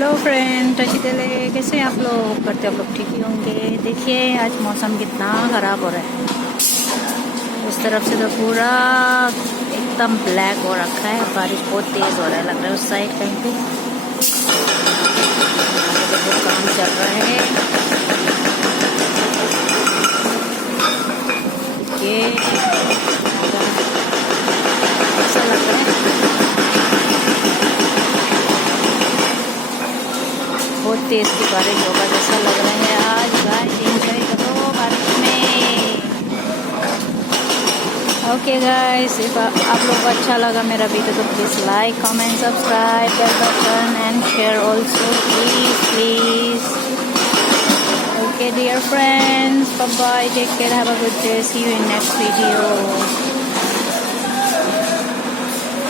Hello friend टचितले, कैसे हैं आप लोग? करते आप लोग ठीक ही होंगे। देखिए आज मौसम कितना ख़राब हो रहा है। उस तरफ से तो पूरा एकदम ब्लैक हो रखा है, बारिश बहुत तेज़ हो रहा है, लग रहा है उस साइड कहीं पे देखो काम चल रहा है। ये ऐसा लग रहा है बहुत तेज़ की बारिश होगा जैसा लग रहा है। आज गाइस एंजॉय करो बारिश में। ओके गाइस, इफ आप लोग को अच्छा लगा मेरा वीडियो तो please like comment subscribe bell button and share also please. Okay dear friends, bye bye, take care, have a good day, see you in next video.